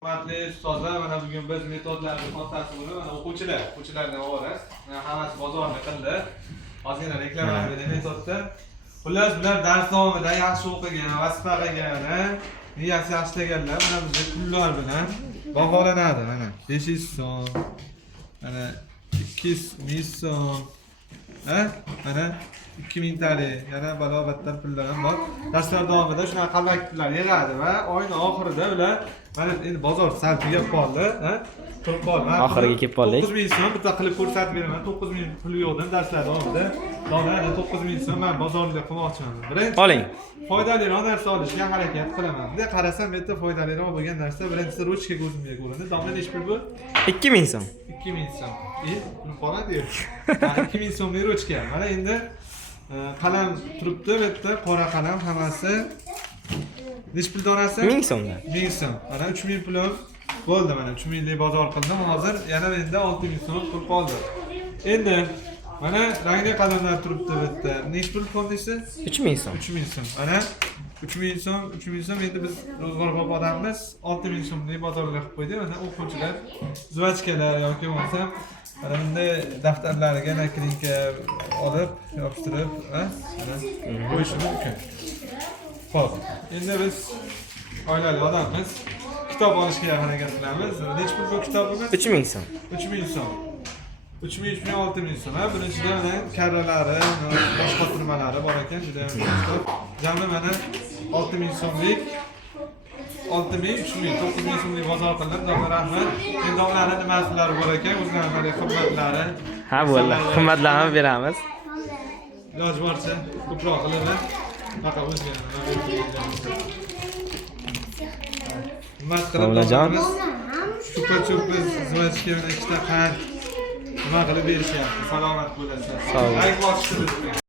Hurmatli ustozlar, mana bugun biz metodlarning xossasi bo'lib, mana o'quvchilarni ovoraz. Mana hammasi bozorni qildi. Ozgina reklama qildi metodda. Xullas, bular dars davomida yaxshi o'qigan, vazifa qilgan, niyati yaxshilaganlar mana bizga pullar bilan baholanadi. Mana 500 so'm, mana 200 so'm, mana 2000 tali, yana balobatdan pullar ham bor. Darslar davomida shunaqa qalbaki pullar yig'adi va oyning oxirida ular mana endi bozor sal tugab qoldi, turib qoldi. Oxiriga kelib qoldik. 9000 so'm bitta qilib ko'rsatib beraman. 9000 pul yo'qdan darslar davomida. Davomida 9000 so'm men bozorda qilmoqchiman. Birinchi Oling. foydaliroq narsa olishga harakat qilaman. Bunday qarasam, bu yerda foydaliroq bo'lgan narsa birinchisi ruchka ko'zimga ko'rindi. Davomida nech pul bu? 2000 so'm. 2000 so'm. Pul qoladi-yu. 2000 so'mlik ruchka. Mana endi qalam turibdi, bu yerda qora qalam hammasi. Nech pul donasi? 1000 so'mdan. 1000 so'm. Mana 3000 pulim bo'ldi, mana 3000 lik bozor qildim. Hozir yana menda 6000 so'm pul qoldi. Endi mana rangli qalamlar turibdi bu yerda. Nech pul fondisi? 3000 so'm. 3000 so'm. Mana 3000 so'm endi biz ro'zg'orbob odammiz 6000 so'mlik bozorga qilib qo'ydik. Mana o'quvchilar zvachkalar yoki bo'lmasa mana bunday daftarlariga naklinka olib, yopishtirib, mana qo'yishi mumkin. Xo'p, endi biz oilali odammiz. Kitob olishga harakat qilamiz. Nech pul bu kitobimiz? 3000 so'm. 3000 so'm. 3000 6000 so'm. Buning ichida mana karralari, boshqa turmalari bor ekan, juda ham ko'p. Jami mana 6000 so'mlik 6000, 3000, 9000 so'mlik bozor qildim. Xudoga rahmat. Endi ularning nimalari bor ekan, o'zlarining xizmatlari. Ha, bo'ldi. Xizmatlarni beramiz. Iloji boricha ko'proq qilaman. Faqat o'zga nima Ovlajon. Chupa-chupa zvachka bilan ikkita qand nima qilib berishyapti. Salomat bo'lasizlar. Sog' bo'ling. Like bosishni